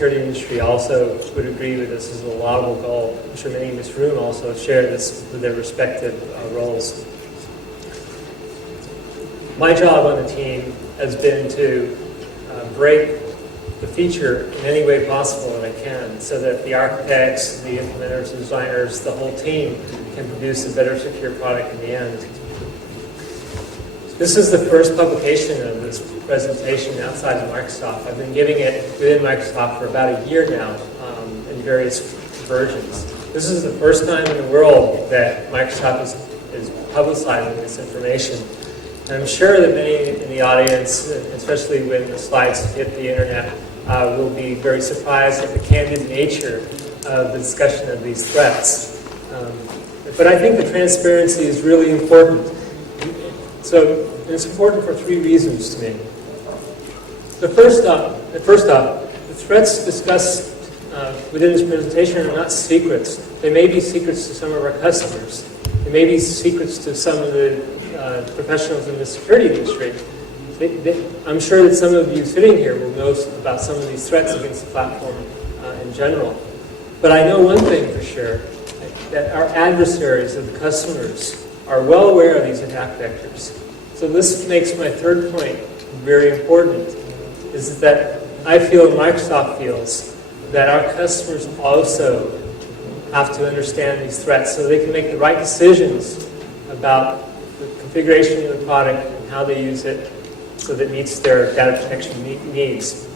security industry also would agree with this as a laudable goal. I'm sure many in this room also share this with their respective roles. My job on the team has been to break the feature in any way possible that I can, so that the architects, the implementers, the designers, the whole team can produce a better secure product in the end. This is the first publication of this presentation outside of Microsoft. I've been giving it within Microsoft for about a year now in various versions. This is the first time in the world that Microsoft is publicizing this information. And I'm sure that many in the audience, especially when the slides hit the internet, will be very surprised at the candid nature of the discussion of these threats. But I think the transparency is really important. So it's important for three reasons to me. First off, the threats discussed within this presentation are not secrets. They may be secrets to some of our customers. They may be secrets to some of the professionals in the security industry. I'm sure that some of you sitting here will know about some of these threats against the platform in general. But I know one thing for sure, that our adversaries of the customers are well aware of these attack vectors. So this makes my third point very important, is that I feel and Microsoft feels that our customers also have to understand these threats so they can make the right decisions about the configuration of the product and how they use it so that it meets their data protection needs.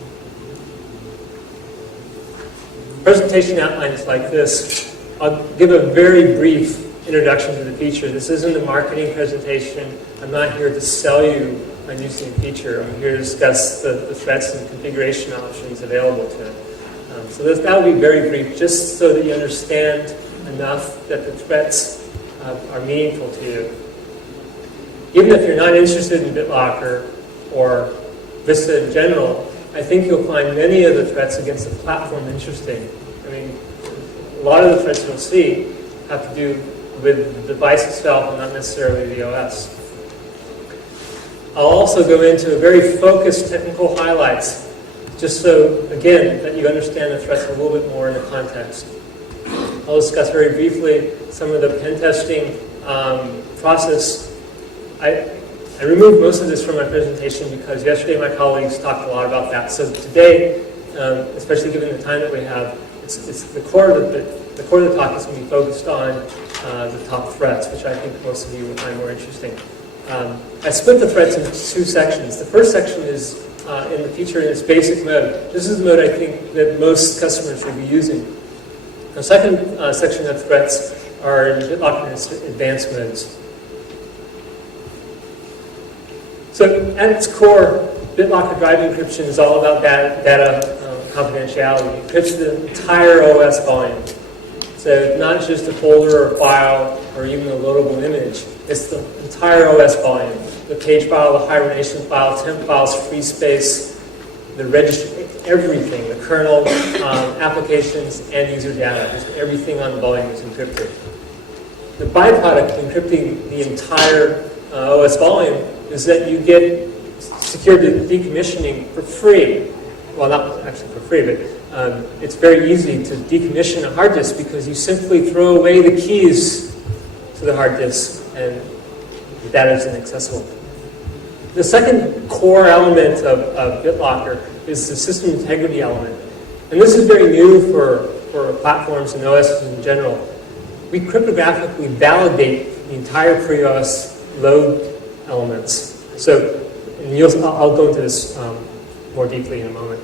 The presentation outline is like this. I'll give a very brief introduction to the feature. This isn't a marketing presentation. I'm not here to sell you a new feature. I'm here to discuss the threats and configuration options available to it. So that will be very brief, just so that you understand enough that the threats are meaningful to you. Even if you're not interested in BitLocker or Vista in general, I think you'll find many of the threats against the platform interesting. I mean, a lot of the threats you'll see have to do with the device itself and not necessarily the OS. I'll also go into very focused technical highlights, just so, again, that you understand the threats a little bit more in the context. I'll discuss very briefly some of the pen testing process. I removed most of this from my presentation because yesterday my colleagues talked a lot about that. So today, especially given the time that we have, it's the core of the talk is going to be focused on the top threats, which I think most of you will find more interesting. I split the threats into two sections. The first section is in the feature in its basic mode. This is the mode I think that most customers will be using. The second section of threats are in BitLocker advanced modes. So at its core, BitLocker drive encryption is all about data confidentiality. It encrypts the entire OS volume. So not just a folder or file or even a loadable image. It's the entire OS volume. The page file, the hibernation file, temp files, free space, the registry, everything, the kernel, applications, and user data. Just everything on the volume is encrypted. The byproduct of encrypting the entire OS volume is that you get secure decommissioning for free. Well, not actually for free, but it's very easy to decommission a hard disk because you simply throw away the keys to the hard disk and the data is inaccessible. The second core element of BitLocker is the system integrity element. And this is very new for platforms and OSs in general. We cryptographically validate the entire pre-OS load elements. So, and I'll go into this more deeply in a moment.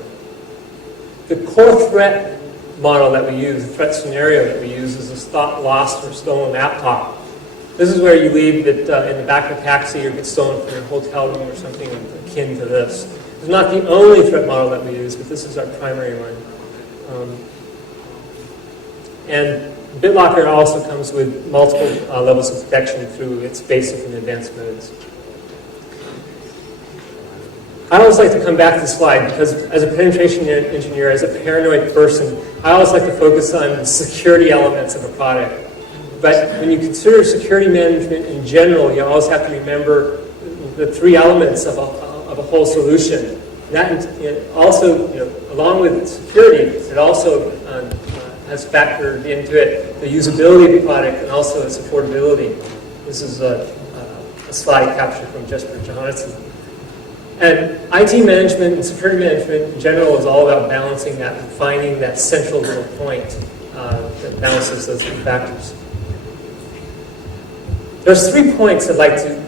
The core threat model that we use, the threat scenario that we use, is a lost or stolen laptop. This is where you leave it in the back of a taxi or get stolen from your hotel room or something akin to this. It's not the only threat model that we use, but this is our primary one. And BitLocker also comes with multiple levels of protection through its basic and advanced modes. I always like to come back to this slide because as a penetration engineer, as a paranoid person, I always like to focus on the security elements of a product. But when you consider security management in general, you always have to remember the three elements of a whole solution. And that also, along with security, it also has factored into it the usability of the product and also its affordability. This is a slide captured from Jesper Johannesson. And IT management and security management in general is all about balancing that and finding that central little point that balances those three factors. There's 3 points I'd like to,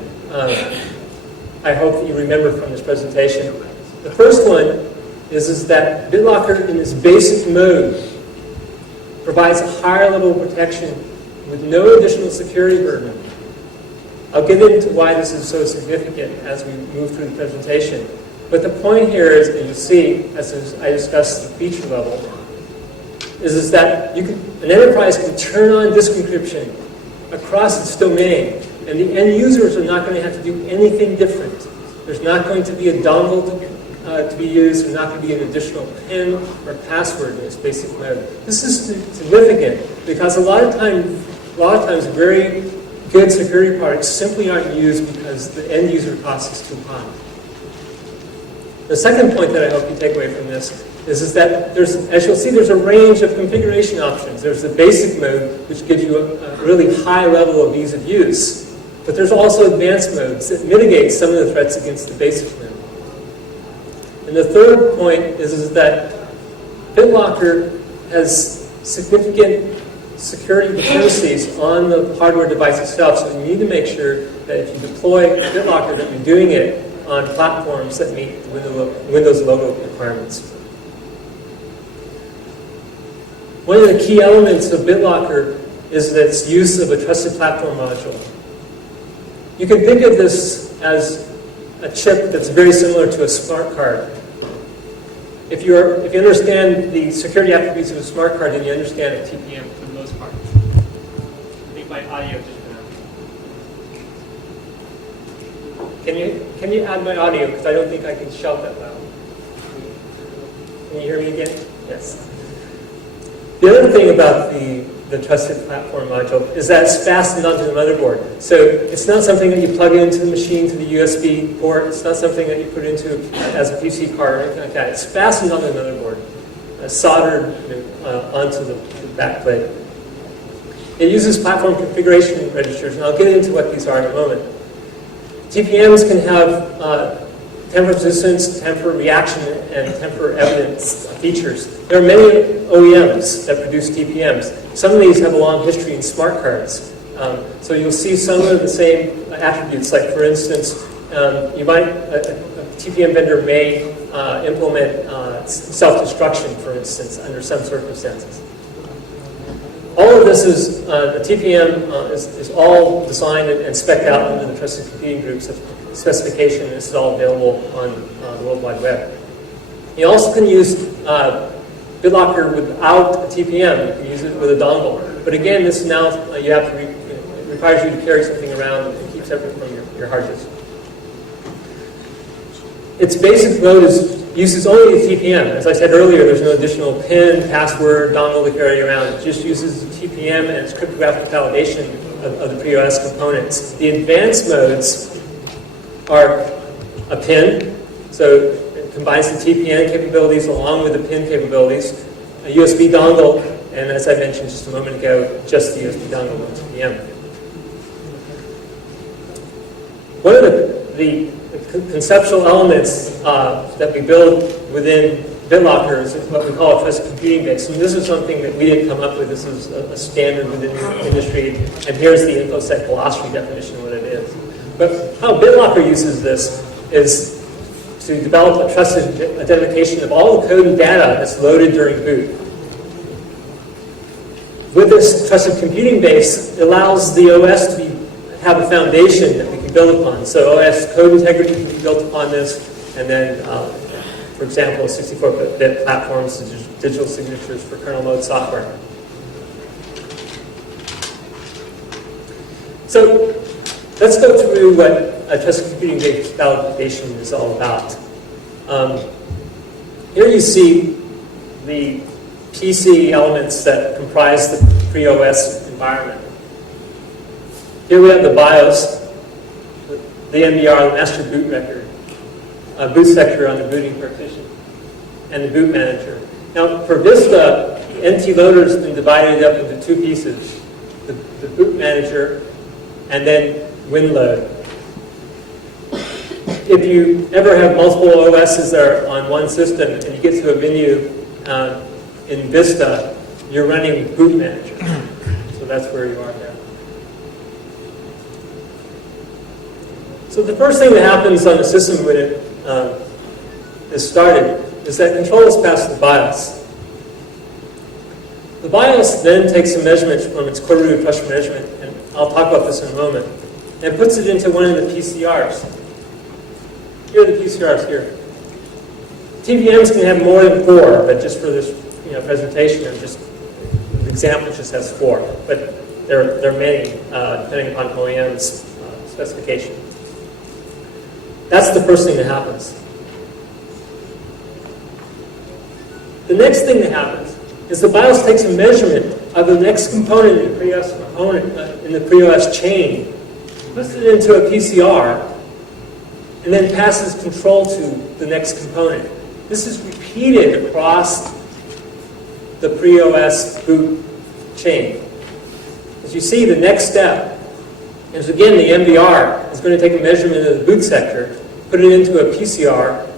I hope that you remember from this presentation. The first one is that BitLocker in its basic mode provides a higher level of protection with no additional security burden. I'll get into why this is so significant as we move through the presentation. But the point here is, that you see, as I discussed the feature level, is that an enterprise can turn on disk encryption across its domain, and the end users are not going to have to do anything different. There's not going to be a dongle to be used. There's not going to be an additional PIN or password in its basic mode. This is significant because a lot of times very good security products simply aren't used because the end user cost is too high. The second point that I hope you take away from this is that as you'll see, there's a range of configuration options. There's the basic mode, which gives you a really high level of ease of use. But there's also advanced modes that mitigate some of the threats against the basic mode. And the third point is that BitLocker has significant security dependencies on the hardware device itself. So you need to make sure that if you deploy BitLocker, that you're doing it on platforms that meet Windows logo requirements. One of the key elements of BitLocker is its use of a trusted platform module. You can think of this as a chip that's very similar to a smart card. If you understand the security attributes of a smart card, then you understand a TPM for the most part. I think my audio just went out. Can you add my audio? Because I don't think I can shout that loud. Can you hear me again? Yes. The other thing about the trusted platform module is that it's fastened onto the motherboard. So it's not something that you plug into the machine to the USB port. It's not something that you put into as a PC card or anything like that. It's fastened onto the motherboard, soldered onto the backplate. It uses platform configuration registers, and I'll get into what these are in a moment. TPMs can have temper resistance, temper reaction, and temper evidence features. There are many OEMs that produce TPMs. Some of these have a long history in smart cards. So you'll see some of the same attributes. Like, for instance, a TPM vendor may implement self-destruction, for instance, under some circumstances. All of this is, the TPM is all designed and spec'd out under the Trusted Computing Group's specification. This is all available on the World Wide Web. You also can use BitLocker without a TPM. You can use it with a dongle. But again, this now it requires you to carry something around and keep separate from your hard disk. Its basic mode uses only the TPM. As I said earlier, there's no additional PIN, password, dongle to carry around. It just uses the TPM and its cryptographic validation of the pre-OS components. The advanced modes are a PIN, so it combines the TPM capabilities along with the PIN capabilities, a USB dongle, and as I mentioned just a moment ago, just the USB dongle with TPM. One of the conceptual elements that we build within BitLocker is what we call a trusted computing base. And this is something that we didn't come up with. This is a standard within the industry. And here's the InfoSec glossary definition of what it is. But how BitLocker uses this is to develop a trusted identification of all the code and data that's loaded during boot. With this trusted computing base, it allows the OS to have a foundation that we can build upon. So OS code integrity can be built upon this, and then, for example, 64-bit platforms, digital signatures for kernel mode software. So let's go through what a trusted computing base validation is all about. Here you see the PC elements that comprise the pre-OS environment. Here we have the BIOS, the MBR, the master boot record, boot sector on the booting partition. and the boot manager. Now, for Vista, NT loader has been divided up into two pieces, the boot manager and then WinLoad. If you ever have multiple OSs that are on one system and you get to a menu in Vista, you're running boot manager. So that's where you are there. So the first thing that happens on the system when it is started is that control is passed to the BIOS. The BIOS then takes a measurement from its core root pressure measurement, and I'll talk about this in a moment, and puts it into one of the PCRs. Here are the PCRs here. TVMs can have more than 4, but just for this presentation, the example just has 4. But there are many, depending upon OEM's specification. That's the first thing that happens. The next thing that happens is the BIOS takes a measurement of the next component in the pre-OS chain, puts it into a PCR, and then passes control to the next component. This is repeated across the pre-OS boot chain. As you see, the next step is, again, the MBR is going to take a measurement of the boot sector, put it into a PCR,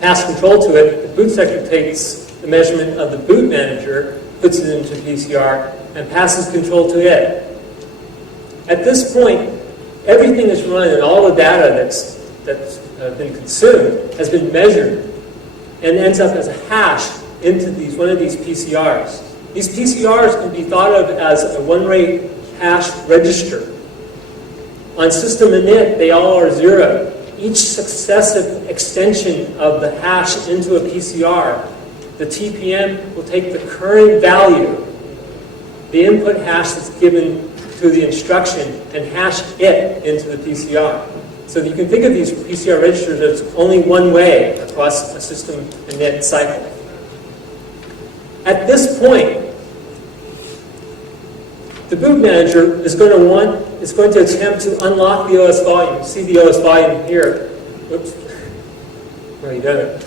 pass control to it. The boot sector takes the measurement of the boot manager, puts it into PCR, and passes control to it. At this point, everything is run and all the data that's been consumed has been measured and ends up as a hash into one of these PCRs. These PCRs can be thought of as a one-rate hash register. On system init, they all are 0. Each successive extension of the hash into a PCR, the TPM will take the current value, the input hash that's given to the instruction, and hash it into the PCR. So you can think of these PCR registers as only one way across a system init cycle. At this point, the boot manager is going to attempt to unlock the OS volume. See the OS volume here. Oops. Well, you got it.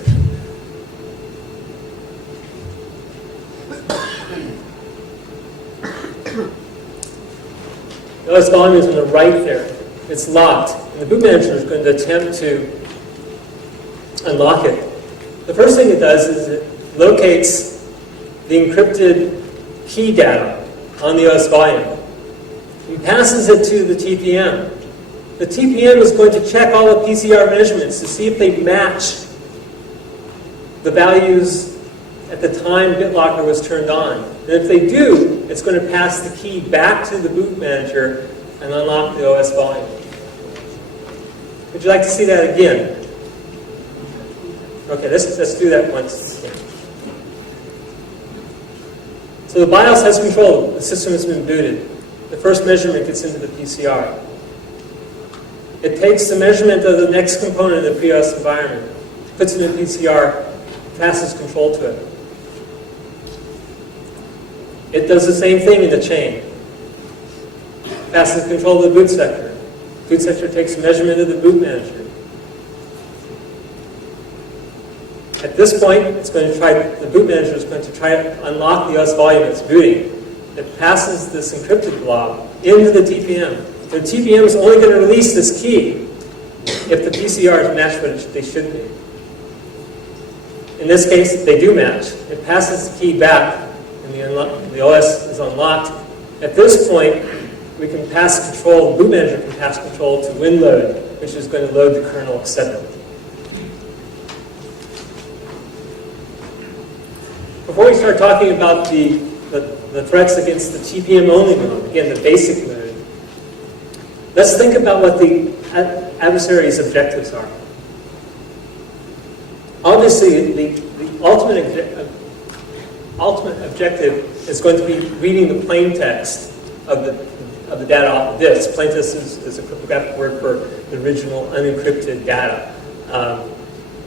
The OS volume is on the right there. It's locked. And the boot manager is going to attempt to unlock it. The first thing it does is it locates the encrypted key data on the OS volume. He passes it to the TPM. The TPM is going to check all the PCR measurements to see if they match the values at the time BitLocker was turned on. And if they do, it's going to pass the key back to the boot manager and unlock the OS volume. Would you like to see that again? Okay, let's do that once. So the BIOS has control. The system has been booted. The first measurement gets into the PCR. It takes the measurement of the next component of the pre-OS environment, puts it in the PCR, passes control to it. It does the same thing in the chain. Passes control of the boot sector. Boot sector takes measurement of the boot manager. At this point, the boot manager is going to try to unlock the OS volume it's booting. It passes this encrypted blob into the TPM. The TPM is only going to release this key if the PCRs match what they should be. In this case, they do match. It passes the key back, and the OS is unlocked. At this point, we can pass control, the boot manager can pass control to WinLoad, which is going to load the kernel, etc. Before we start talking about the threats against the TPM-only mode, again, the basic mode, let's think about what the adversary's objectives are. Obviously, the ultimate objective is going to be reading the plain text of the data off of this. Plain text is a cryptographic word for the original unencrypted data.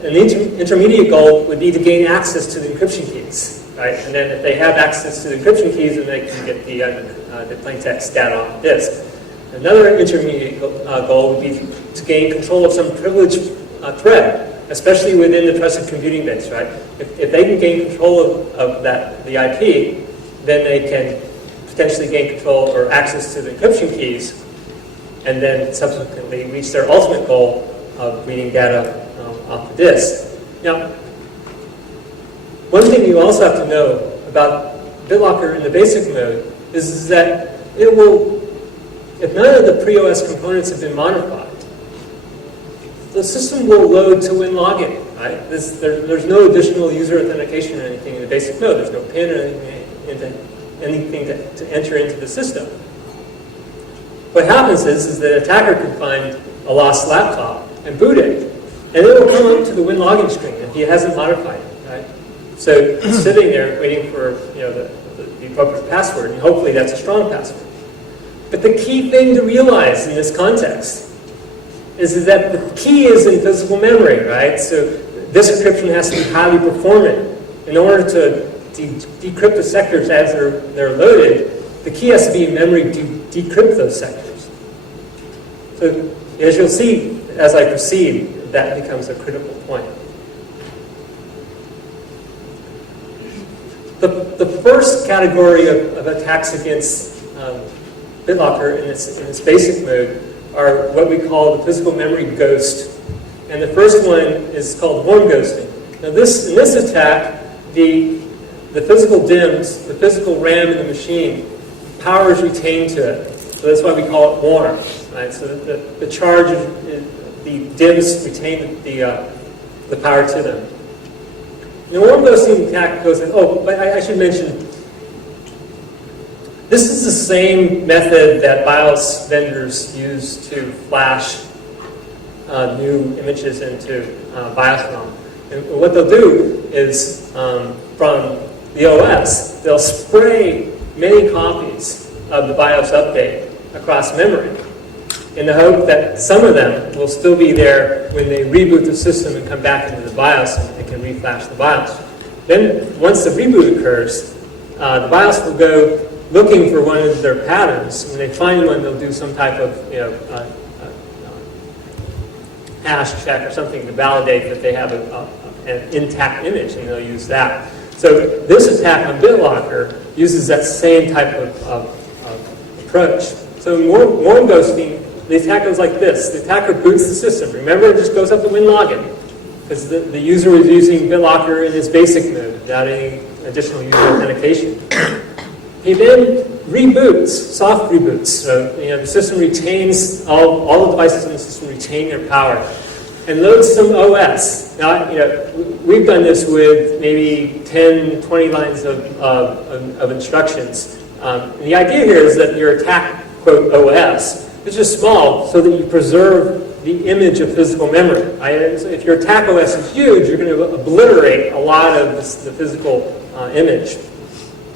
And the intermediate goal would be to gain access to the encryption keys, right? And then if they have access to the encryption keys, then they can get the plain text data off of disk. Another intermediate goal would be to gain control of some privileged thread. especially within the trusted computing base, right? If they can gain control of the IP, then they can potentially gain control or access to the encryption keys, and then subsequently reach their ultimate goal of reading data off the disk. Now, one thing you also have to know about BitLocker in the basic mode is that it will, if none of the pre-OS components have been modified, the system will load to win login, right? There's no additional user authentication or anything in the basic mode. There's no PIN or anything to enter into the system. What happens is the attacker can find a lost laptop and boot it, and it will come up to the win login screen if he hasn't modified it, right? So it's sitting there waiting for the appropriate password, and hopefully that's a strong password. But the key thing to realize in this context is that the key is in physical memory, right? So this encryption has to be highly performant. In order to decrypt the sectors as they're loaded, the key has to be in memory to decrypt those sectors. So as you'll see as I proceed, that becomes a critical point. The first category of attacks against BitLocker in its basic mode are what we call the physical memory ghost. And the first one is called warm ghosting. Now in this attack, the physical DIMMs, the physical RAM in the machine, power is retained to it. So that's why we call it warm, right? So the charge, the DIMMs retain the power to them. The warm ghosting attack goes in, but I should mention, this is the same method that BIOS vendors use to flash new images into BIOS ROM. And what they'll do is, from the OS, they'll spray many copies of the BIOS update across memory in the hope that some of them will still be there when they reboot the system and come back into the BIOS and they can reflash the BIOS. Then, once the reboot occurs, the BIOS will go looking for one of their patterns. When they find one, they'll do some type of hash check or something to validate that they have an intact image, and they'll use that. So this attack on BitLocker uses that same type of approach. So in warm ghosting, the attack goes like this. The attacker boots the system. Remember, it just goes up to win login, because the user is using BitLocker in its basic mode without any additional user authentication. He then reboots, soft reboots. So the system retains, all the devices in the system retain their power, and loads some OS. Now, we've done this with maybe 10, 20 lines of instructions. And the idea here is that your attack, quote, OS, is just small so that you preserve the image of physical memory. If your attack OS is huge, you're going to obliterate a lot of the physical image.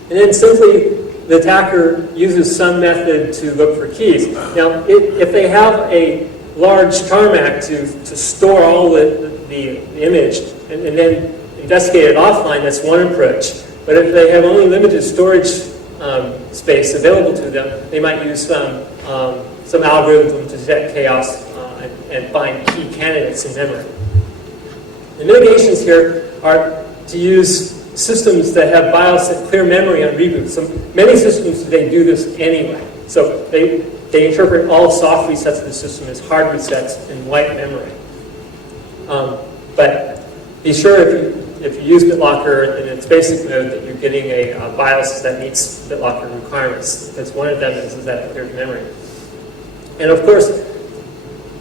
And then simply, the attacker uses some method to look for keys. Now, if they have a large tarmac to store all the image and then investigate it offline, that's one approach. But if they have only limited storage space available to them, they might use some algorithm to detect chaos and find key candidates in memory. The mitigations here are to use systems that have BIOS that clear memory on reboot. So many systems today do this anyway. So they interpret all soft resets of the system as hard resets in white memory. But be sure if you use BitLocker in its basic mode that you're getting a BIOS that meets BitLocker requirements, because one of them is that cleared memory. And of course,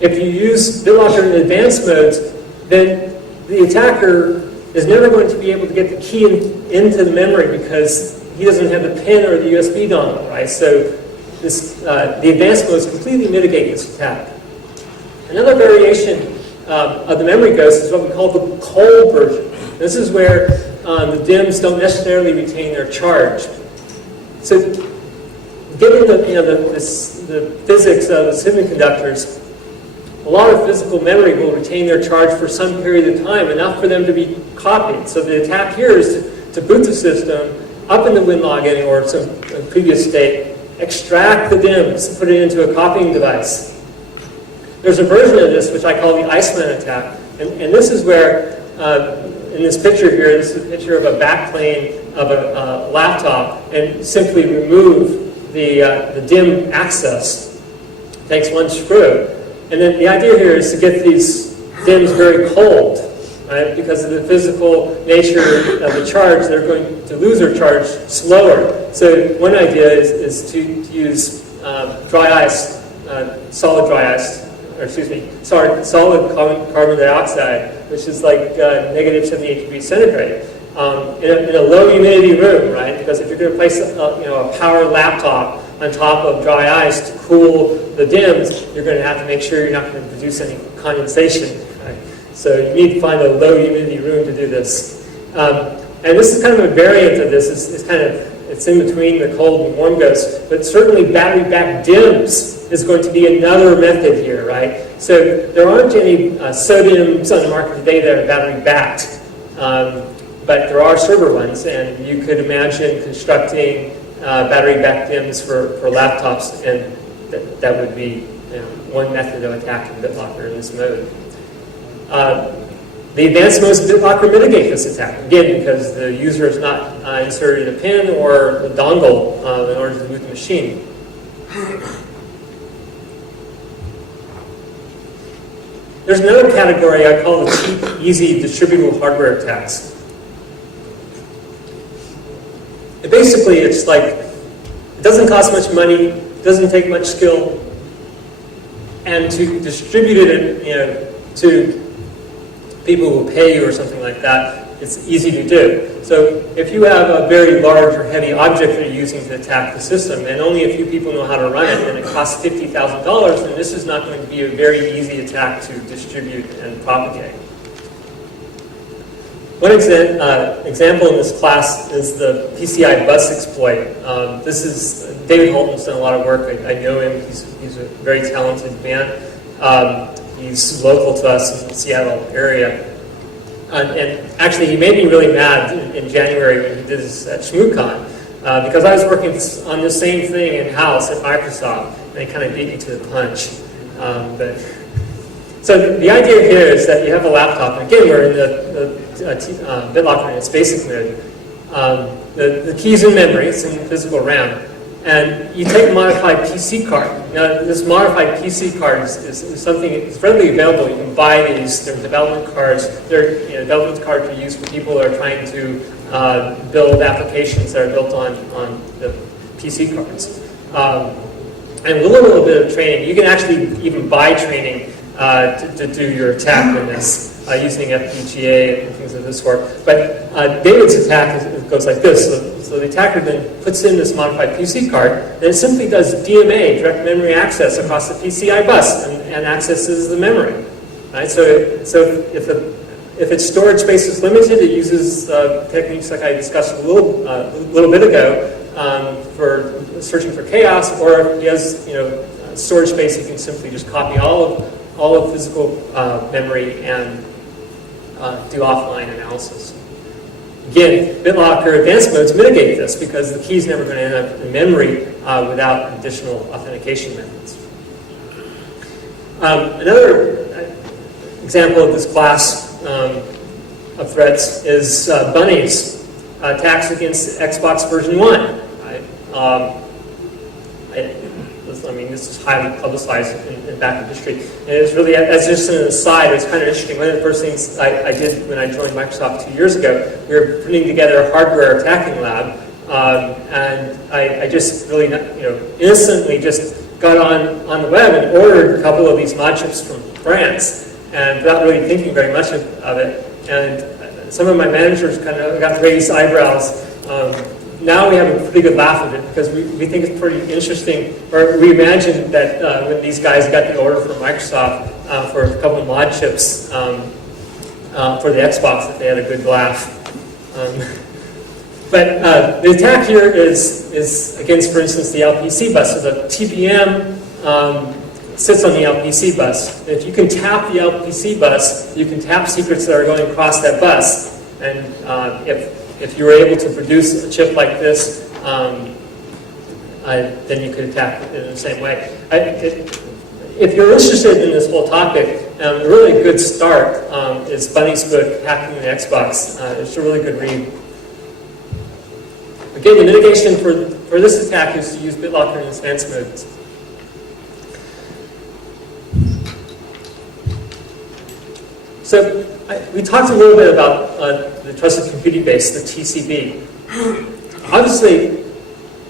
if you use BitLocker in advanced modes, then the attacker is never going to be able to get the key into the memory because he doesn't have the PIN or the USB dongle, right? So the advanced modes completely mitigate this attack. Another variation of the memory ghost is what we call the cold version. This is where the DIMMs don't necessarily retain their charge. So given the physics of the semiconductors, a lot of physical memory will retain their charge for some period of time, enough for them to be copied. So the attack here is to boot the system up into WinLogin or some previous state, extract the DIMMs, put it into a copying device. There's a version of this which I call the Iceland attack, And this is where, in this picture here, this is a picture of a backplane of a laptop, and simply remove the DIMM access. Takes one screw. And then the idea here is to get these DIMMs very cold, right? Because of the physical nature of the charge, they're going to lose their charge slower. So one idea is to use dry ice, solid carbon dioxide, which is like negative 78 degrees centigrade, in a low humidity room, right? Because if you're going to place a power laptop on top of dry ice to cool the DIMMs, you're going to have to make sure you're not going to produce any condensation. Right? So you need to find a low humidity room to do this. And this is kind of a variant of this. It's in between the cold and warm ghosts, but certainly battery-backed DIMMs is going to be another method here, right? So there aren't any sodiums on the market today that are battery-backed, but there are server ones, and you could imagine constructing battery-backed DIMMs for laptops, and that would be one method of attacking BitLocker in this mode. The advanced modes of BitLocker mitigate this attack, again, because the user is not inserting a pin or a dongle in order to boot the machine. There's another category I call the cheap, easy, distributable hardware attacks. Basically, it's like, it doesn't cost much money, doesn't take much skill, and to distribute it, to people who pay you or something like that, it's easy to do. So if you have a very large or heavy object that you're using to attack the system, and only a few people know how to run it, and it costs $50,000, then this is not going to be a very easy attack to distribute and propagate. One example in this class is the PCI bus exploit. This is David Holton's done a lot of work. I know him. He's a very talented man. He's local to us in the Seattle area. And actually, he made me really mad in January when he did this at ShmooCon, because I was working on the same thing in-house at Microsoft, and he kind of beat me to the punch. So the idea here is that you have a laptop, and again, we're in the BitLocker in its basic mode. The key's in memory, it's in physical RAM, and you take a modified PC card. Now, this modified PC card is something that's readily available. You can buy these. They're development cards. They're development cards are used for people who are trying to build applications that are built on the PC cards. And with a little bit of training, you can actually even buy training to do your attack in this using FPGA and things of this sort. But David's attack goes like this. So the attacker then puts in this modified PC card, and it simply does DMA, direct memory access, across the PCI bus and accesses the memory. Right? So if its storage space is limited, it uses techniques like I discussed a little bit ago for searching for chaos, or if he has storage space, he can simply just copy all of physical memory and do offline analysis. Again, BitLocker advanced modes mitigate this because the key is never going to end up in memory without additional authentication methods. Another example of this class of threats is bunnies, attacks against Xbox version 1. Right? I mean, this is highly publicized in back of history. And it's really, as just an aside, it's kind of interesting. One of the first things I did when I joined Microsoft 2 years ago, we were putting together a hardware attacking lab, and I just really, innocently just got on the web and ordered a couple of these mod chips from France, and without really thinking very much of it. And some of my managers kind of got raised eyebrows. Now we have a pretty good laugh of it because we think it's pretty interesting, or we imagined that when these guys got the order from Microsoft for a couple of mod chips for the Xbox, that they had a good laugh. But the attack here is against, for instance, the LPC bus. So the TPM sits on the LPC bus. And if you can tap the LPC bus, you can tap secrets that are going across that bus. And if you were able to produce a chip like this, then you could attack it in the same way. If you're interested in this whole topic, And a really good start is Bunny's book, Hacking the Xbox. It's a really good read. Again, the mitigation for this attack is to use BitLocker in advanced modes. So we talked a little bit about the Trusted Computing Base, the TCB. Obviously,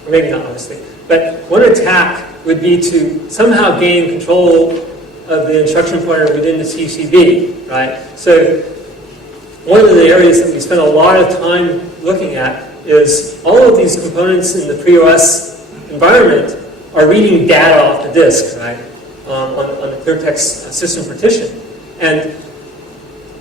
or maybe not obviously, but one attack would be to somehow gain control of the instruction pointer within the TCB, right? So one of the areas that we spend a lot of time looking at is all of these components in the pre-OS environment are reading data off the disk, right, on the clear text system partition. And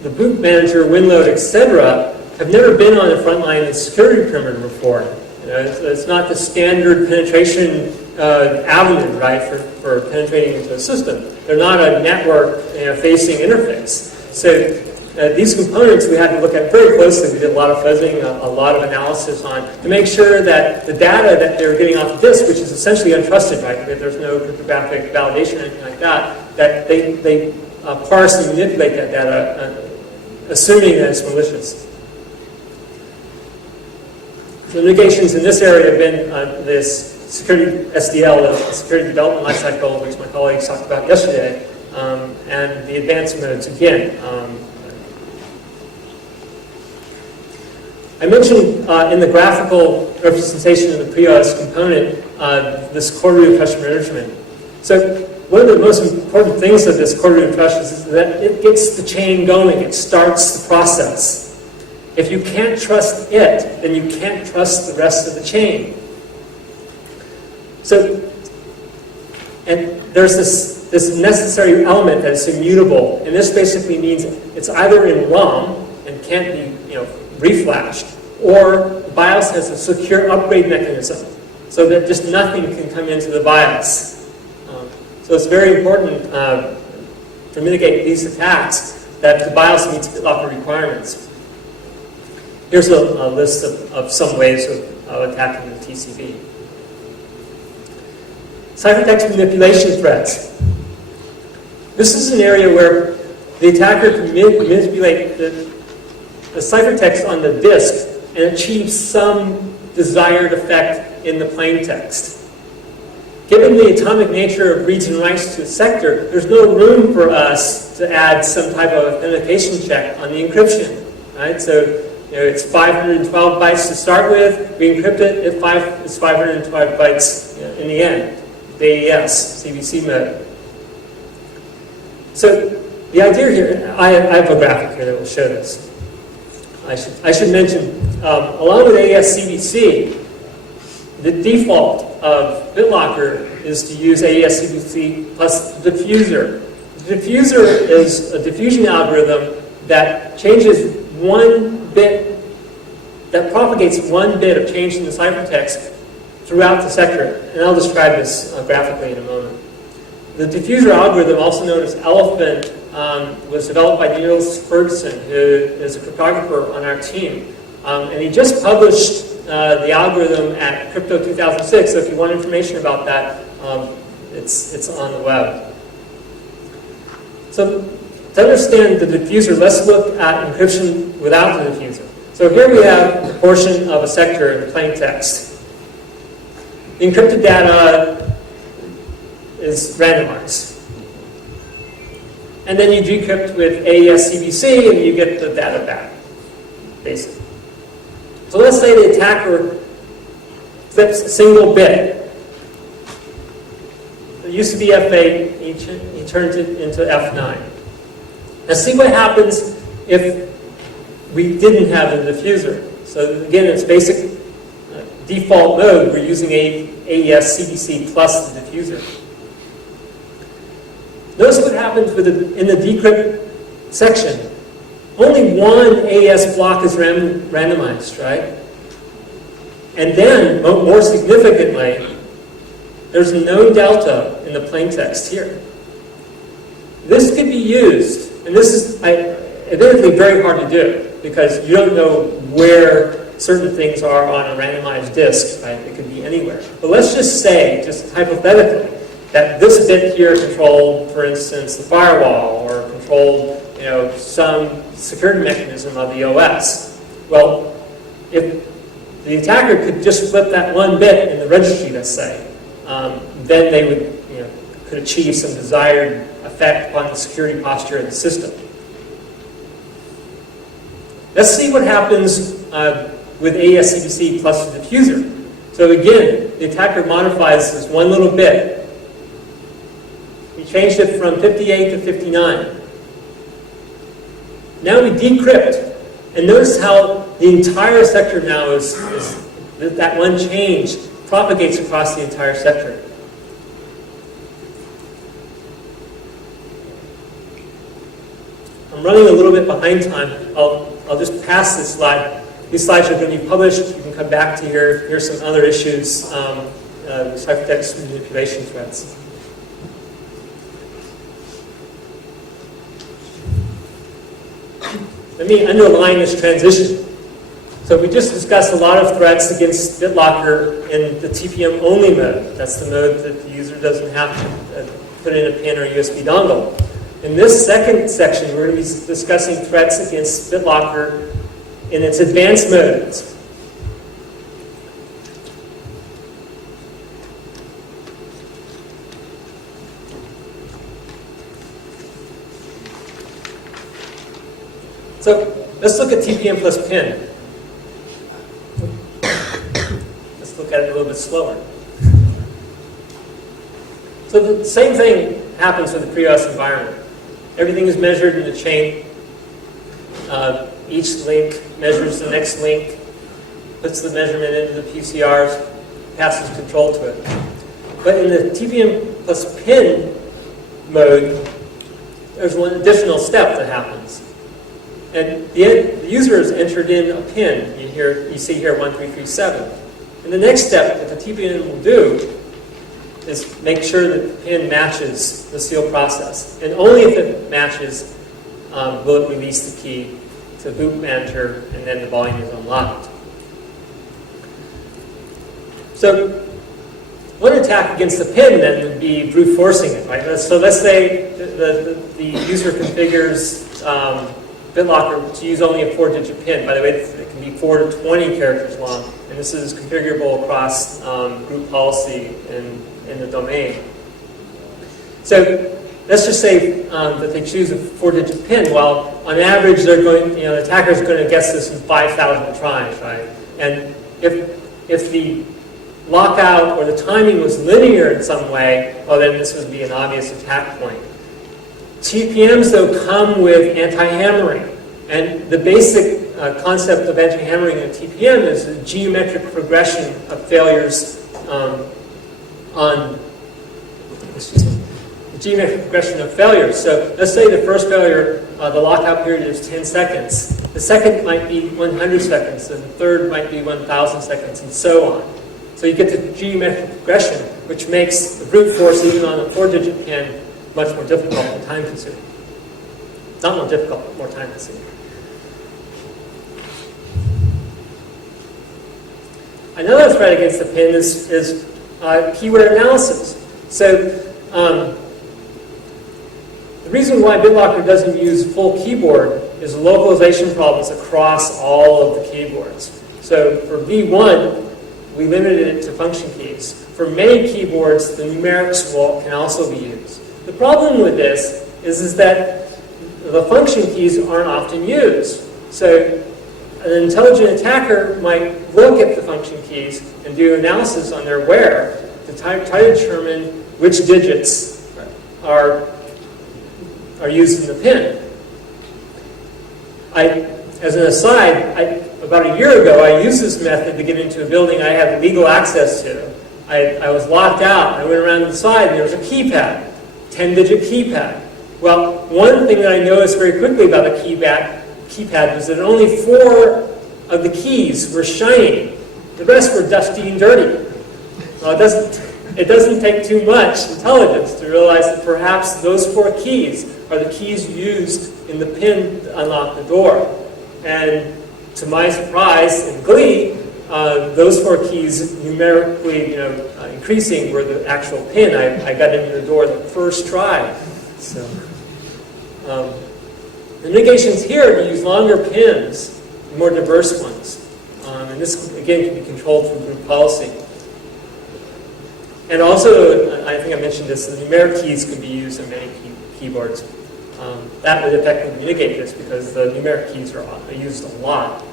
the boot manager, WinLoad, etc., have never been on the front line of security perimeter before. You know, it's not the standard penetration avenue, right, for penetrating into a system. They're not a network-facing interface. So these components we had to look at very closely. We did a lot of fuzzing, a lot of analysis on to make sure that the data that they were getting off the disk, which is essentially untrusted, right, that there's no cryptographic validation or anything like that, that they parse and manipulate that data, assuming that it's malicious. The mitigations in this area have been this security SDL, the security development lifecycle, which my colleagues talked about yesterday, and the advanced modes again. I mentioned in the graphical representation of the pre-OS component this core root refresh management. So one of the most important things of this core root refresh is that it gets the chain going. It starts the process. If you can't trust it, then you can't trust the rest of the chain. So, and there's this necessary element that is immutable, and this basically means it's either in ROM and can't be, reflashed, or the BIOS has a secure upgrade mechanism, so that just nothing can come into the BIOS. So it's very important to mitigate these attacks that the BIOS meets BitLocker requirements. Here's a list of some ways of attacking the TCB. Ciphertext manipulation threats. This is an area where the attacker can manipulate the ciphertext on the disk and achieve some desired effect in the plain text. Given the atomic nature of reads and writes to a sector, there's no room for us to add some type of authentication check on the encryption, right? So, it's 512 bytes to start with. We encrypt it. It's 512 bytes in the end. The AES, CBC mode. So the idea here, I have a graphic here that will show this. I should mention, along with AES CBC, the default of BitLocker is to use AES CBC plus the diffuser. The diffuser is a diffusion algorithm that changes one bit, that propagates one bit of change in the ciphertext throughout the sector. And I'll describe this graphically in a moment. The diffuser algorithm, also known as Elephant, was developed by Niels Ferguson, who is a cryptographer on our team. And he just published the algorithm at Crypto 2006, so if you want information about that, it's on the web. So to understand the diffuser, let's look at encryption without the diffuser. So here we have a portion of a sector in plain text. The encrypted data is randomized. And then you decrypt with AES CBC and you get the data back, basically. So let's say the attacker flips a single bit. It used to be F8, he turns it into F9. Now see what happens if we didn't have the diffuser. So again, it's basic default mode. We're using AES CBC plus the diffuser. Notice what happens in the decrypt section. Only one AES block is randomized, right? And then, more significantly, there's no delta in the plain text here. This could be used, and this is admittedly very hard to do because you don't know where certain things are on a randomized disk, right? It could be anywhere. But let's just say, just hypothetically, that this bit here controlled, for instance, the firewall or controlled, some security mechanism of the OS. Well, if the attacker could just flip that one bit in the registry, let's say, then they would, could achieve some desired effect upon the security posture of the system. Let's see what happens with HITBSec plus the diffuser. So again, the attacker modifies this one little bit. We changed it from 58 to 59. Now we decrypt. And notice how the entire sector now is that one change propagates across the entire sector. I'm running a little bit behind time. I'll just pass this slide. These slides are going to be published. You can come back to here. Here's some other issues, ciphertext manipulation threats. Let me underline this transition. So we just discussed a lot of threats against BitLocker in the TPM-only mode. That's the mode that the user doesn't have to put in a pin or USB dongle. In this second section, we're going to be discussing threats against BitLocker in its advanced modes. So let's look at TPM plus PIN. Let's look at it a little bit slower. So the same thing happens with the pre-OS environment. Everything is measured in the chain. Each link measures the next link, puts the measurement into the PCRs, passes control to it. But in the TPM plus PIN mode, there's one additional step that happens. And the user has entered in a PIN. You see here 1337. And the next step that the TPM will do is make sure that the PIN matches the seal process. And only if it matches will it release the key to the boot manager, and then the volume is unlocked. So one attack against the PIN then would be brute forcing it, right? So let's say the user configures BitLocker to use only a 4-digit PIN. By the way, it can be 4 to 20 characters long, and this is configurable across group policy in the domain. So let's just say that they choose a 4-digit PIN. Well, on average, they're going, the attacker's going to guess this in 5,000 tries, right? And if the lockout or the timing was linear in some way, well, then this would be an obvious attack point. TPMs, though, come with anti-hammering. And the basic concept of anti-hammering in TPM is the geometric progression of failures geometric progression of failures. So let's say the first failure, the lockout period is 10 seconds. The second might be 100 seconds, and the third might be 1,000 seconds, and so on. So you get the geometric progression, which makes the brute force, even on a 4-digit PIN, much more difficult and time-consuming. Not more difficult, but more time-consuming. Another threat against the PIN is keyword analysis. So the reason why BitLocker doesn't use full keyboard is localization problems across all of the keyboards. So for V1, we limited it to function keys. For many keyboards, the numerics can also be used. The problem with this is that the function keys aren't often used. So an intelligent attacker might look at the function keys and do analysis on their where to try to determine which digits are used in the PIN. As an aside, about a year ago, I used this method to get into a building I had legal access to. I was locked out. I went around the side, and there was a keypad, 10-digit keypad. Well, one thing that I noticed very quickly about the keypad was that only 4 of the keys were shiny. The rest were dusty and dirty. Well, it doesn't take too much intelligence to realize that perhaps those 4 keys are the keys used in the PIN to unlock the door. And to my surprise and glee, those 4 keys numerically increasing were the actual PIN. I got into the door the first try. So, The mitigations here are to use longer pins, more diverse ones. And this, again, can be controlled through group policy. And also, I think I mentioned this, the numeric keys can be used in many keyboards. That would effectively mitigate this because the numeric keys are used a lot.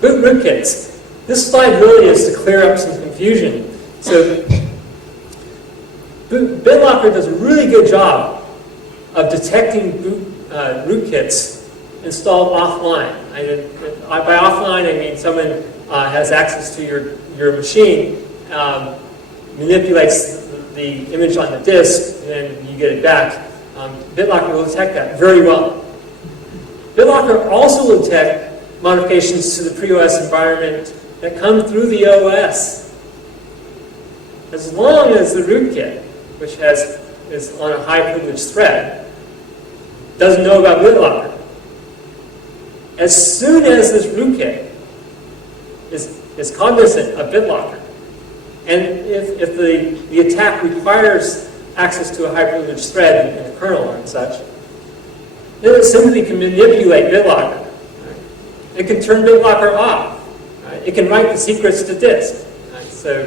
Boot rootkits. This slide really is to clear up some confusion. So, BitLocker does a really good job of detecting rootkits installed offline. By offline, I mean someone has access to your machine, manipulates the image on the disk, and then you get it back. BitLocker will detect that very well. BitLocker also will detect modifications to the pre-OS environment that come through the OS. As long as the rootkit, which is on a high-privileged thread, doesn't know about BitLocker. As soon as this rootkit is cognizant of BitLocker, and if the attack requires access to a high-privileged thread in the kernel and such, then it simply can manipulate BitLocker. Right? It can turn BitLocker off. Right? It can write the secrets to disk. Right? So,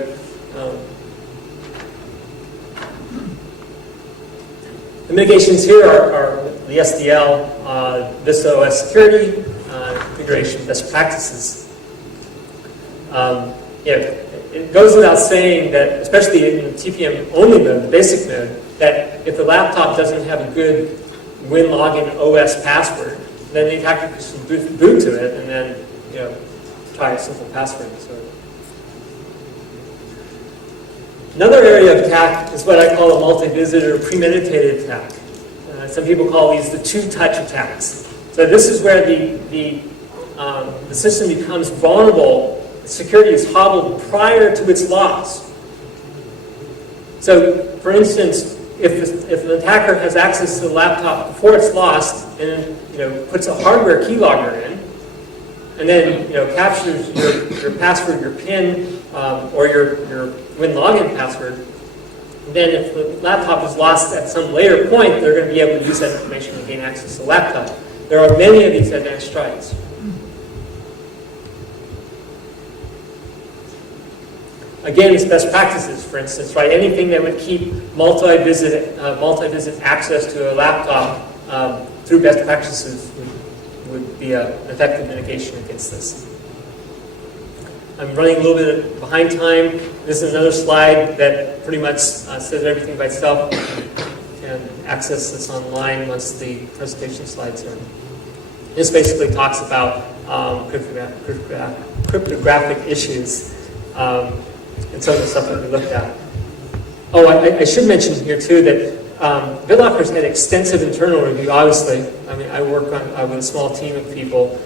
the mitigations here are the SDL, Vista OS security, configuration best practices. It goes without saying that, especially in the TPM only mode, the basic mode, that if the laptop doesn't have a good win login OS password, then the attacker can just boot to it and then try a simple password. So. Another area of attack is what I call a multi-visitor or premeditated attack. Some people call these the two-touch attacks. So this is where the system becomes vulnerable. Security is hobbled prior to its loss. So, for instance, if an attacker has access to the laptop before it's lost and puts a hardware keylogger in, and then captures your password, your PIN, or your win login password, then if the laptop is lost at some later point, they're going to be able to use that information to gain access to the laptop. There are many of these advanced strikes. Again, it's best practices, for instance, right? Anything that would keep multi-visit access to a laptop through best practices would be an effective mitigation against this. I'm running a little bit behind time. This is another slide that pretty much says everything by itself. You can access this online once the presentation slides are. This basically talks about cryptographic issues. And some of the stuff that we looked at. Oh, I should mention here too that BitLocker's had extensive internal review, obviously. I mean, I work with a small team of people.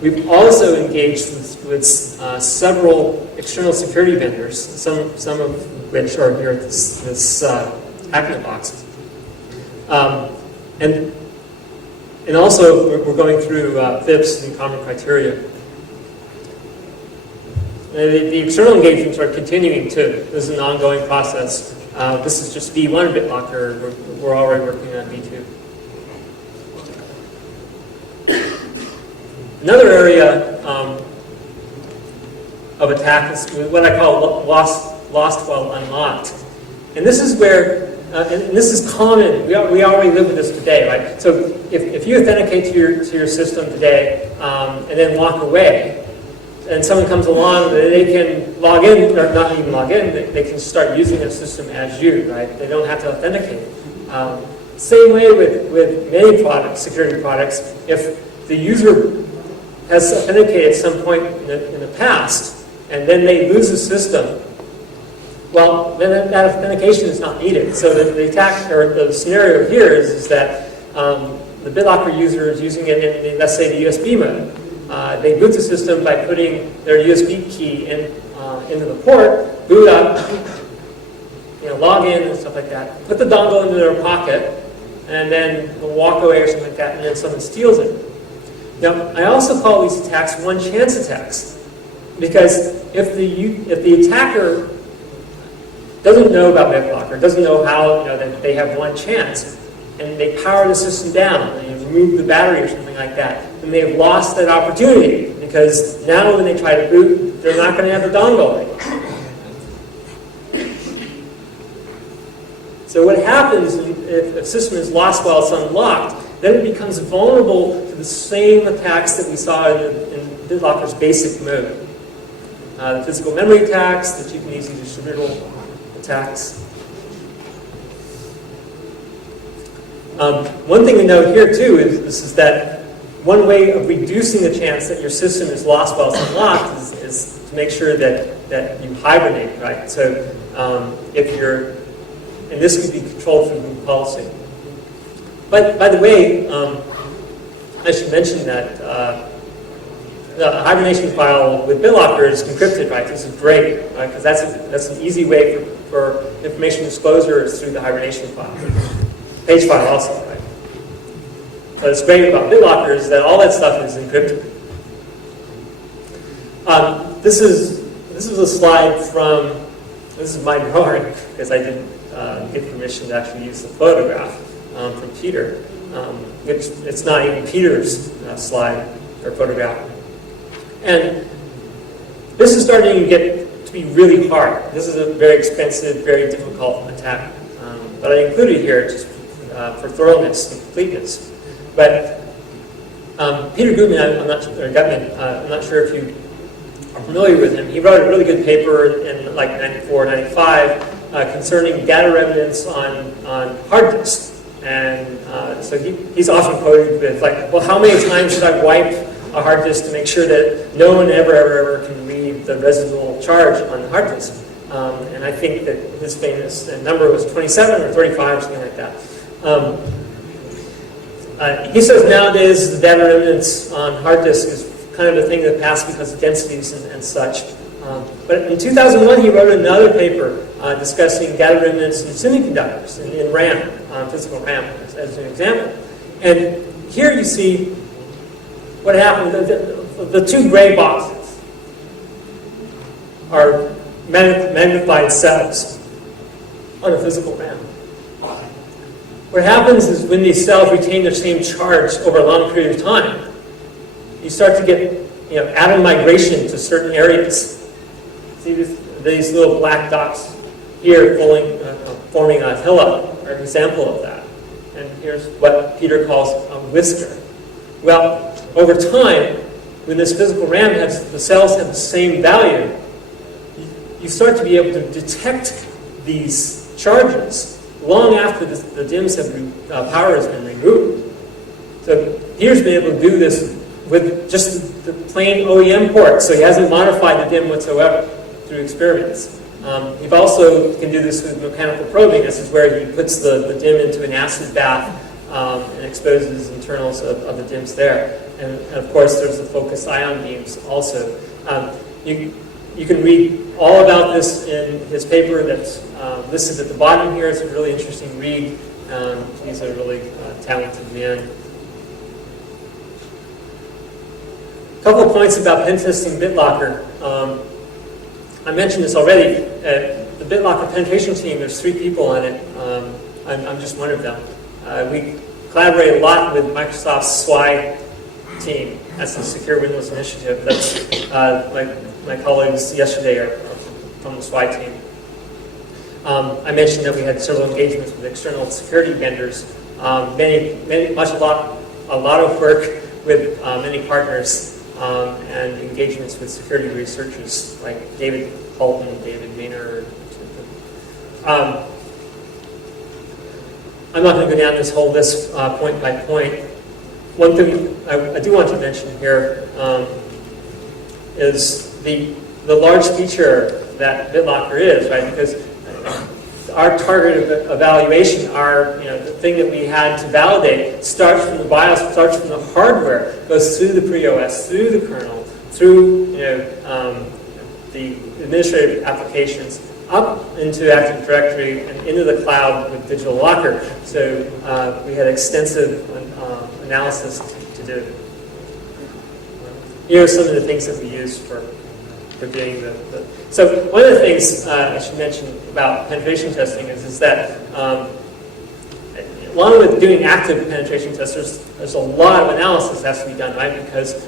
We've also engaged with several external security vendors, some of which are here at this Hacknet box. And also, we're going through FIPS and common criteria. The external engagements are continuing too. This is an ongoing process. This is just V1 BitLocker. We're already working on V2. Another area of attack is what I call lost while unlocked. And this is where, and this is common. We already live with this today, right? So if you authenticate to your system today and then walk away, and someone comes along, they can log in, or not even log in, they can start using their system as you, right? They don't have to authenticate. Same way with many products, security products, if the user has authenticated at some point in the past, and then they lose the system, well, then that authentication is not needed. So the attack, or the scenario here is that the BitLocker user is using it in, let's say, the USB mode. They boot the system by putting their USB key into the port, boot up, log in and stuff like that, put the dongle into their pocket, and then walk away or something like that, and then someone steals it. Now, I also call these attacks one-chance attacks, because if the attacker doesn't know about BitLocker, doesn't know how that they have one chance, and they power the system down, and you remove the battery or something like that, then they've lost that opportunity, because now when they try to boot, they're not going to have the dongle anymore. So what happens if a system is lost while it's unlocked, then it becomes vulnerable to the same attacks that we saw in BitLocker's basic mode. The physical memory attacks, the cheap and easy distributable attacks. One thing to note here too is that one way of reducing the chance that your system is lost while it's unlocked is to make sure that you hibernate, right? So if you're, and this can be controlled through group policy. But by the way, I should mention that the hibernation file with BitLocker is encrypted, right? This is great, right? Because that's an easy way for information disclosure is through the hibernation file. Page file also, right? What's great about BitLocker is that all that stuff is encrypted. This is a slide from, this is my drawing, because I didn't get permission to actually use the photograph from Peter. It's not even Peter's slide or photograph. And this is starting to get to be really hard. This is a very expensive, very difficult attack. But I included here just for thoroughness and completeness. But Peter Gutman, I'm not sure if you are familiar with him. He wrote a really good paper in like 94, 95 concerning data remnants on hard disks. And so he's often quoted with like, well, how many times should I wipe a hard disk to make sure that no one ever can read the residual charge on the hard disk? And I think that his famous number was 27 or 35, something like that. He says nowadays the data remnants on hard disk is kind of a thing that passed because of densities and such. But in 2001 he wrote another paper discussing data remnants in semiconductors, in RAM, physical RAM, as an example. And here you see what happened. The two gray boxes are magnified cells on a physical RAM. What happens is when these cells retain their same charge over a long period of time, you start to get atom migration to certain areas. See these little black dots here forming a hillock are an example of that. And here's what Peter calls a whisker. Well, over time, when this physical RAM the cells have the same value, you start to be able to detect these charges long after the DIMMs power has been removed. So Peter's been able to do this with just the plain OEM port, so he hasn't modified the DIMM whatsoever through experiments. He also can do this with mechanical probing. This is where he puts the DIMM into an acid bath and exposes internals of the DIMMs there. And of course, there's the focused ion beams also. You can read all about this in his paper that's listed at the bottom here. It's a really interesting read. He's a really talented man. A couple of points about pen testing BitLocker. I mentioned this already. The BitLocker penetration team, there's 3 people on it. I'm just one of them. We collaborate a lot with Microsoft's SWI team. That's the Secure Windows Initiative. That's my colleagues yesterday are from the SWI team. I mentioned that we had several engagements with external security vendors. A lot of work with many partners and engagements with security researchers like David Holton, David Maynard. I'm not going to go down this whole list point by point. One thing I do want to mention here is the large feature that BitLocker is, right? Because our target evaluation, the thing that we had to validate, starts from the BIOS, starts from the hardware, goes through the pre-OS, through the kernel, through the administrative applications, up into Active Directory and into the cloud with Digital Locker. So we had extensive analysis to do. Here are some of the things that we use for doing So one of the things I should mention about penetration testing is that along with doing active penetration tests, there's a lot of analysis that has to be done, right? Because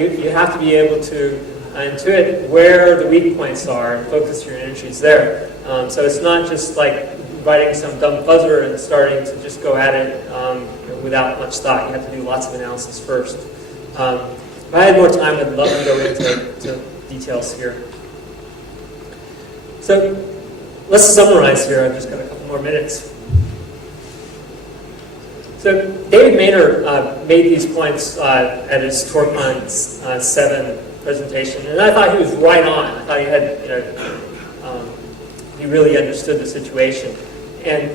you have to be able to intuit where the weak points are and focus your energies there. So it's not just like writing some dumb buzzer and starting to just go at it without much thought. You have to do lots of analysis first. If I had more time, I'd love to go into details here. So let's summarize here. I've just got a couple more minutes. So David Maynard made these points at his TorqueCon 7 presentation, and I thought he was right on. I thought he had, he really understood the situation. And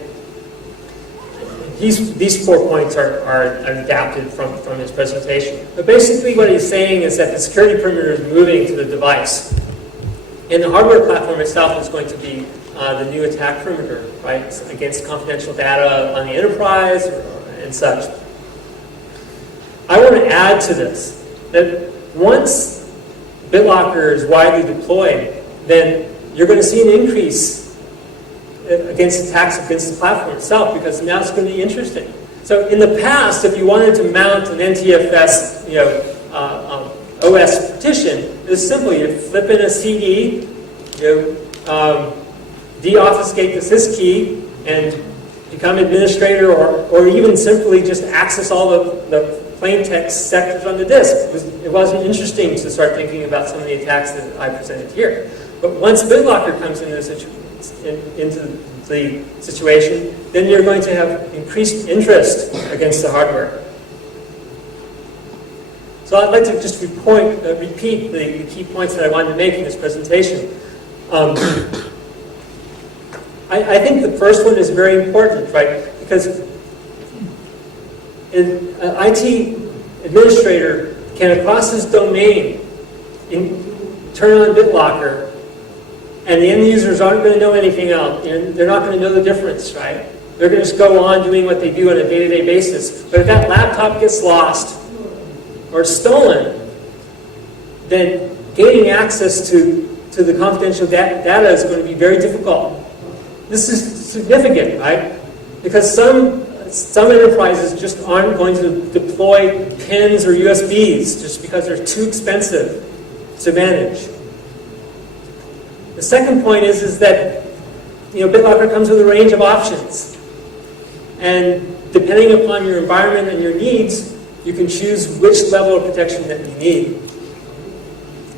these 4 points are adapted from his presentation. But basically what he's saying is that the security perimeter is moving to the device. And the hardware platform itself is going to be the new attack perimeter, right, against confidential data on the enterprise and such. I want to add to this that once BitLocker is widely deployed, then you're going to see an increase against attacks against the platform itself, because now it's going to be interesting. So in the past, if you wanted to mount an NTFS, OS partition, it was simply you flip in a CD, deobfuscate the syskey, and become administrator, or even simply just access all the plain text sectors on the disk. It wasn't interesting to start thinking about some of the attacks that I presented here. But once BitLocker comes into the situation, then you're going to have increased interest against the hardware. So I'd like to just repeat the key points that I wanted to make in this presentation. I think the first one is very important, right? Because an IT administrator can, across his domain, turn on BitLocker, and the end users aren't going to know anything else. They're not going to know the difference, right? They're going to just go on doing what they do on a day-to-day basis. But if that laptop gets lost or stolen, then gaining access to the confidential data is going to be very difficult. This is significant, right? Because some enterprises just aren't going to deploy pins or USBs just because they're too expensive to manage. The second point is that BitLocker comes with a range of options, and depending upon your environment and your needs, you can choose which level of protection that you need.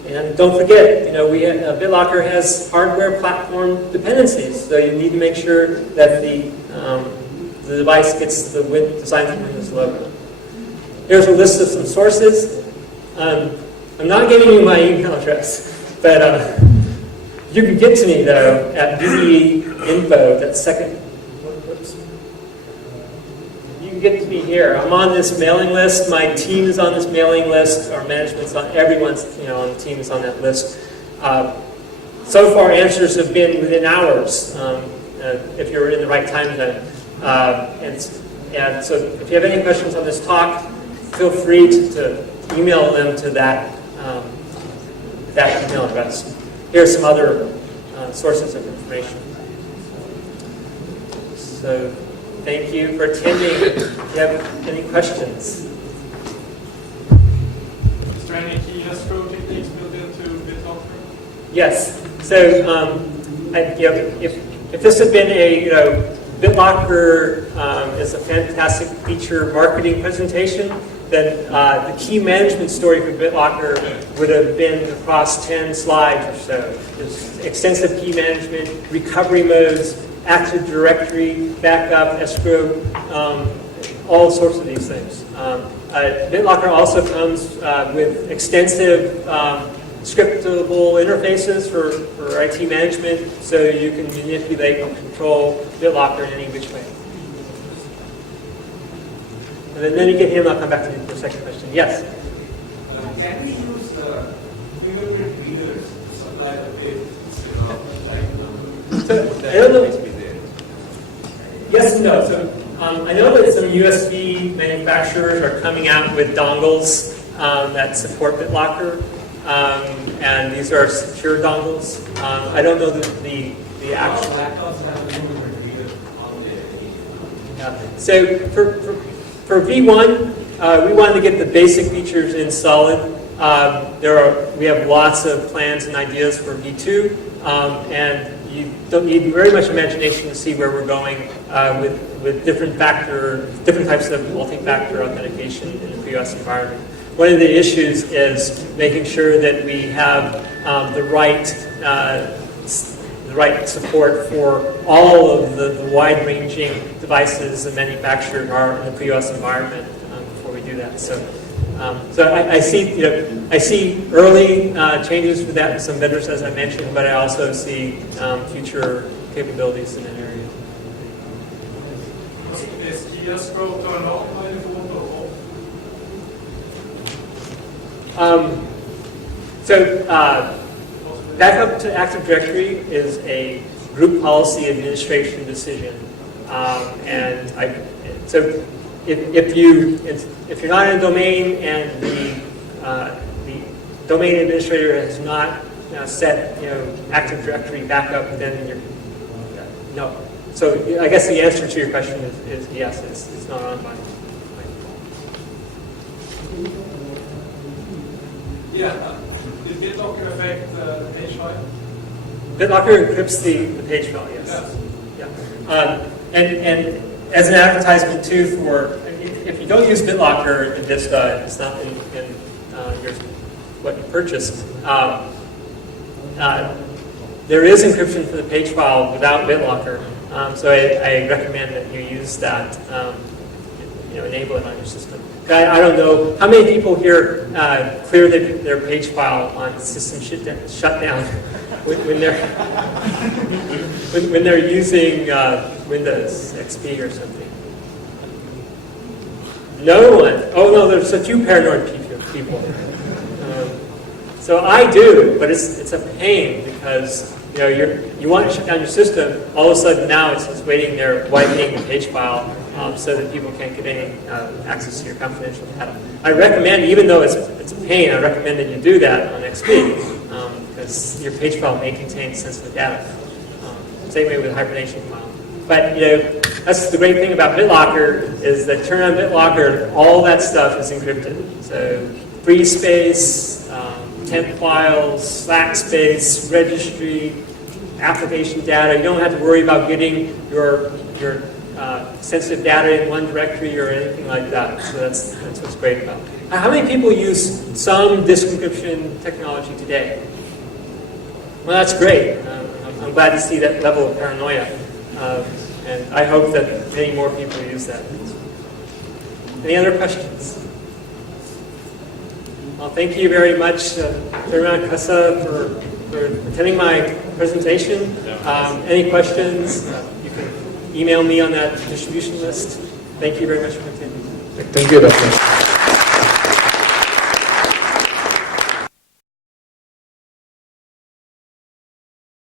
And don't forget, BitLocker has hardware platform dependencies, so you need to make sure that the device gets the design for Windows logo. Here's a list of some sources. I'm not giving you my email address, but you can get to me, though, at BDE.info, that second. Whoops. You can get to me here. I'm on this mailing list. My team is on this mailing list. Our management's on, everyone's on the team is on that list. So far, answers have been within hours, if you're in the right time zone. And so if you have any questions on this talk, feel free to email them to that email address. Here are some other sources of information. So thank you for attending. Do you have any questions? Is there any key escrow techniques built into BitLocker? Yes. So if this had been a BitLocker is a fantastic feature marketing presentation, then the key management story for BitLocker would have been across 10 slides or so. There's extensive key management, recovery modes, Active Directory, backup, escrow, all sorts of these things. BitLocker also comes with extensive scriptable interfaces for IT management, so you can manipulate and control BitLocker in any which way. And then you get him, I'll come back to you for a second question. Yes? Can we use fingerprint readers to supply the bit? I don't know. Yes and no. So I know that some USB manufacturers are coming out with dongles that support BitLocker, and these are secure dongles. I don't know the actual. Laptops have a fingerprint reader on there. So for V1, we wanted to get the basic features in solid. We have lots of plans and ideas for V2, and you don't need very much imagination to see where we're going with different types of multi-factor authentication in the pre-OS environment. One of the issues is making sure that we have the right support for all of the wide-ranging devices that manufacturers are in the pre-OS environment before we do that. So I see early changes for that in some vendors, as I mentioned, but I also see future capabilities in that area. Is escrow turned on by default or off? Backup to Active Directory is a group policy administration decision, if you're not in a domain and the domain administrator has not set Active Directory backup, then you're no. So I guess the answer to your question is yes, it's not on by default. Yeah. Did BitLocker affect the page file? BitLocker encrypts the page file, yes. Yeah. And as an advertisement too for, if you don't use BitLocker in Vista, it's not in what you purchased. There is encryption for the page file without BitLocker, so I recommend that you use that. Enable it on your system. I don't know how many people here clear their page file on system shutdown when they're using Windows XP or something. No one. Oh no, there's a few paranoid people. So I do, but it's a pain because you want to shut down your system. All of a sudden now it's just waiting there, wiping the page file. So that people can't get any access to your confidential data. I recommend, even though it's a pain, I recommend that you do that on XP because your page file may contain sensitive data. Same way with a hibernation file. But that's the great thing about BitLocker is that turn on BitLocker, all that stuff is encrypted. So free space, temp files, Slack space, registry, application data. You don't have to worry about getting your sensitive data in one directory or anything like that. So that's what's great about it. How many people use some disk encryption technology today? Well, that's great. I'm glad to see that level of paranoia. And I hope that many more people use that. Any other questions? Well, thank you very much, Terima Kasa, for attending my presentation. Any questions? You can email me on that distribution list. Thank you very much for attending. Thank you, Dr.